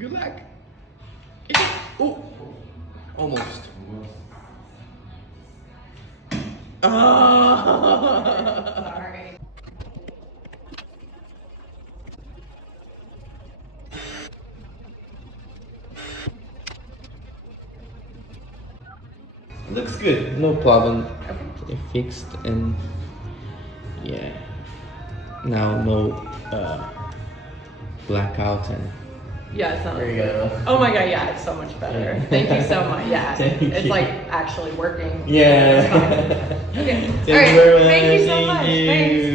Good luck. Oh, almost. Sorry. Looks good. No problem. They fixed and yeah. Now no blackout and Yeah, it's not. there you go. Oh my god, yeah, it's so much better. Yeah. Thank you so much. Yeah, Thank it's you. like actually working. Yeah. Okay. Thank All right. you very much. Thank you so much. you. Thanks.